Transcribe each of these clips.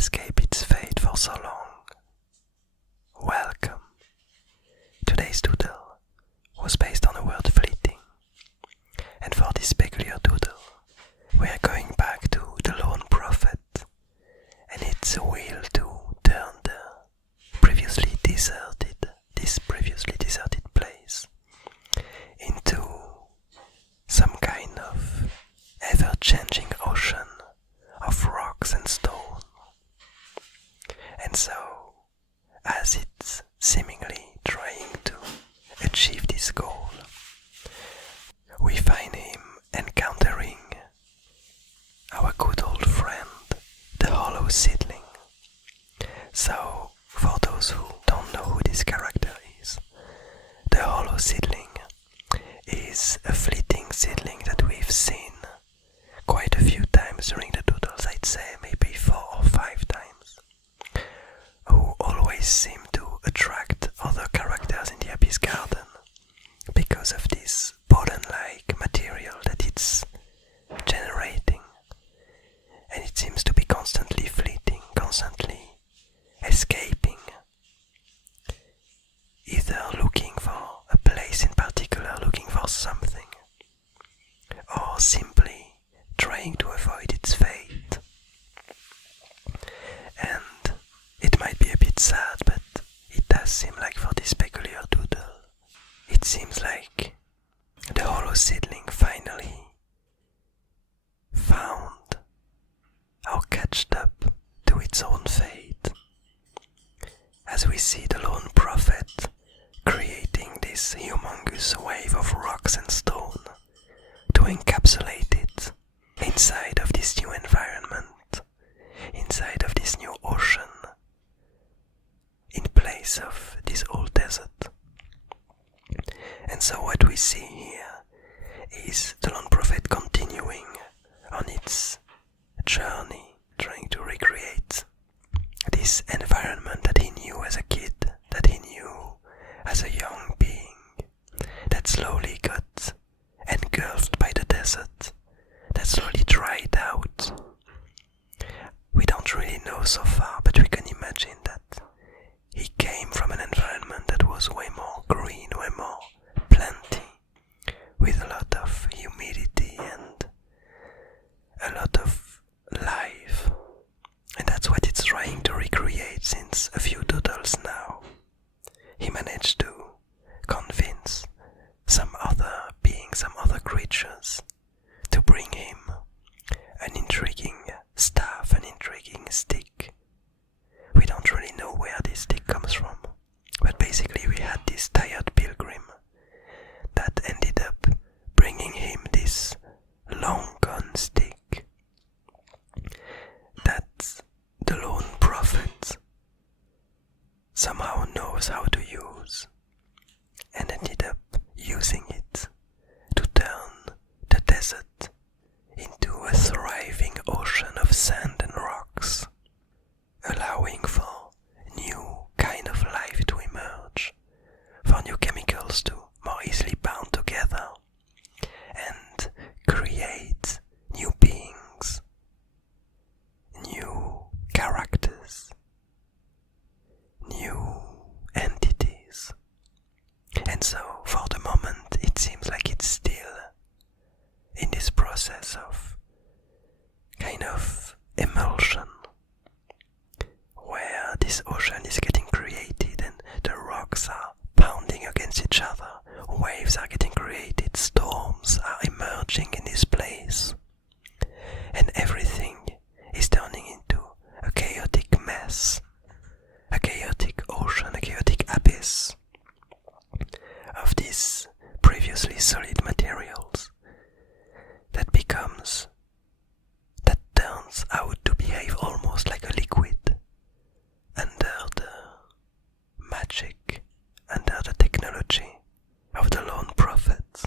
escape its fate for so long. Welcome. Today's doodle was based on the word fleeting. And for this peculiar doodle, we are going back to the lone prophet and its will to turn this previously deserted place into some kind of ever-changing ocean of rocks and stone. And so, as it's seemingly trying to achieve this goal, we find him encountering our good old friend, the hollow seedling. So, for those who don't know who this character is, the hollow seedling is a fleeting seedling that we've seen quite a few times during the doodles, I'd say maybe 4 or 5 times, who always seem to attract other characters in the Abyss Garden because of this pollen-like material that it's generating, and it seems to be constantly fleeting, constantly escaping, either looking for a place in particular, looking for something, or simply trying to avoid its fate. And it might be a bit sad, but it does seem like for this peculiar doodle, it seems like the hollow seedling finally found or catched up to its own fate, as we see the lone prophet creating this humongous wave of rocks and stone to encapsulate it inside of this new environment, inside of this new ocean, in place of this old desert. And so what we see here is the lone prophet continuing on its journey, trying to recreate this environment that he knew as a kid, that he knew as a young being, that slowly got engulfed by the desert, that slowly dried out. We don't really know so far, but we can imagine that he came from an environment that was way more green, way more plenty, with a lot of humidity and a lot of life. And that's what it's trying to recreate since a few doodles now. He managed to convince some other beings, some other creatures, to bring him an intriguing staff, an intriguing stick. We don't really know where this stick comes from, but basically we had this tired pilgrim that ended up bringing him this long gone stick that the lone prophet somehow knows how to use, and ended up using it to turn the desert into a thriving ocean of sand and rocks, allowing for new kind of life to emerge, for new chemicals to more easily bound together and create new beings, new characters, new entities. And so, for the moment, it seems like it's still in this process of kind of emulsion, where this ocean is getting created and the rocks are pounding against each other, waves are getting created, storms are emerging in this place, and everything is turning into a chaotic mess, a chaotic ocean, a chaotic abyss of these previously solid materials that turns out to behave almost like a liquid under the magic, under the technology of the lone prophet.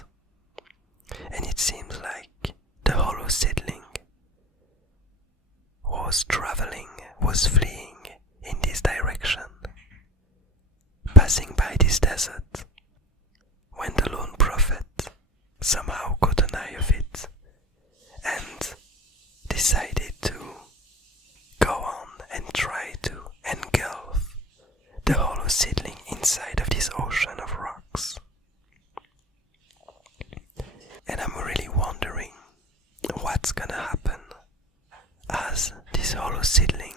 And it seems like the hollow seedling was fleeing in this direction, passing by this desert, when the lone prophet somehow caught an eye of it and decided to go on and the hollow seedling inside of this ocean of rocks. And I'm really wondering what's gonna happen as this hollow seedling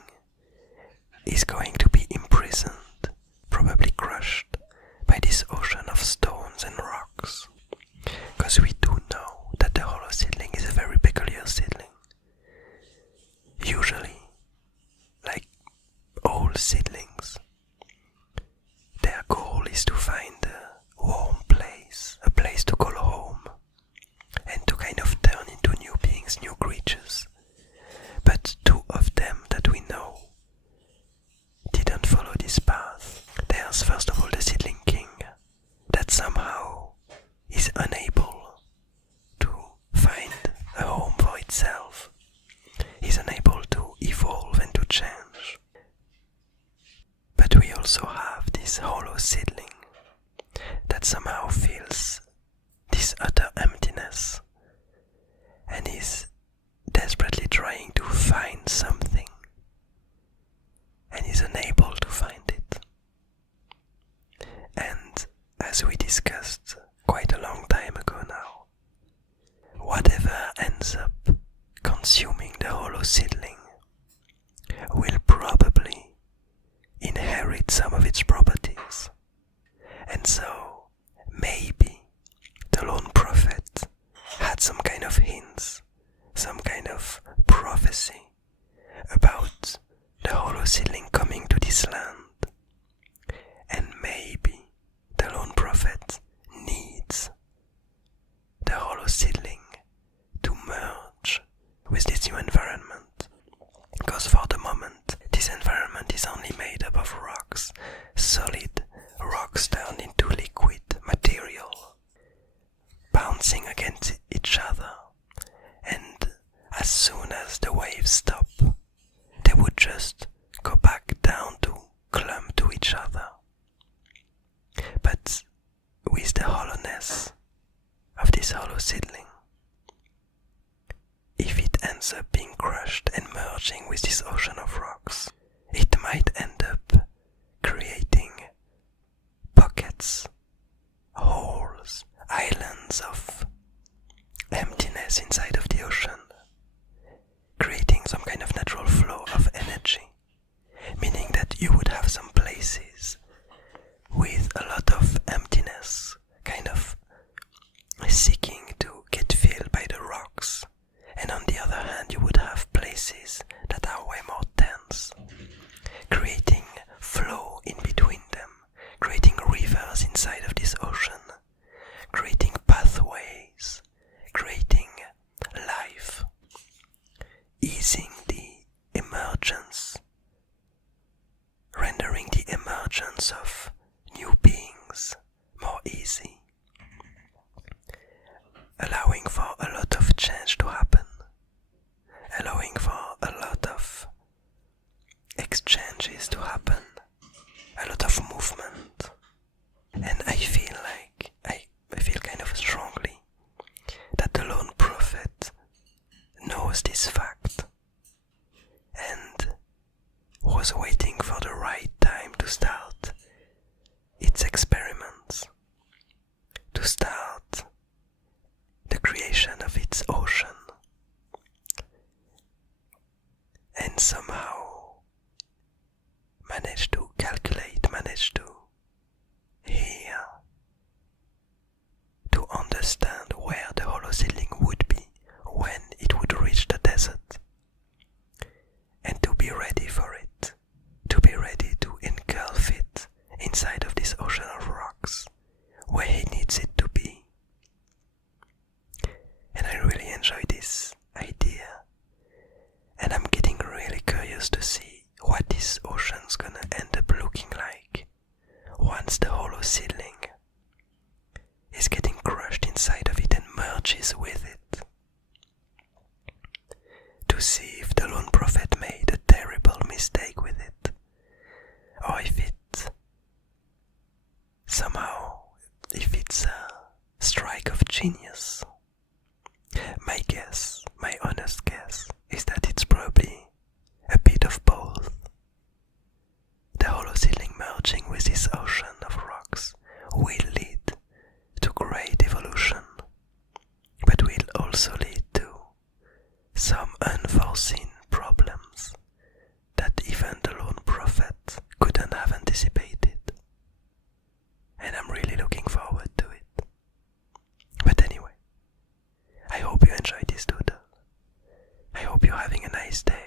is going to be imprisoned, probably crushed by this ocean of stones and rocks. Because we do know that the hollow seedling is a very peculiar seedling. Usually, like all seedlings, their goal is to find a warm place, a place to call home, and to kind of turn into new beings, new creatures. But two of them that we know didn't follow this path. There's first of all the seedling king, that somehow is unable to find a home for itself, is unable to evolve and to change. But we also have this hollow seedling that somehow feels this utter emptiness and is desperately trying to find something and is unable to find it. And as we discussed quite a long time ago now, whatever ends up consuming the hollow seedling will probably inherit some of its properties. And so maybe the lone prophet had some kind of hints, some kind of prophecy about the hollow seedling coming to this land. And maybe the lone prophet needs the hollow seedling to merge with this new environment. Because for the moment, this environment is only made up of rocks, solid rocks turned into liquid material, bouncing against each other, and as soon as the waves stop, they would just go back down to clump to each other. But with the hollowness of this hollow seedling, if it ends up being crushed and merging with this ocean of rocks, it might end up creating pockets, holes, islands of emptiness inside of the ocean, creating some kind of natural flow of energy, meaning that you would have some places with a lot of emptiness, kind of seeking to get filled by the rocks, and on the other hand you would have places that are way more dense, creating flow in between them, creating rivers inside of this ocean, creating pathways, creating life, easing the emergence, rendering the emergence of new beings more easy, allowing for a lot of change to happen, allowing for a lot of exchanges to happen, a lot of movement. And I feel like, I feel kind of strongly that the lone prophet knows this fact and was waiting for the right time to start its experiments, to start the creation of its ocean, and somehow managed to calculate, managed to hear, to understand where the hollow seedling would be when it would reach the desert, and to be ready for it, to be ready to engulf it inside of this ocean of rocks, where he needs it to be. And I really enjoy this idea, and I'm getting really curious nice day.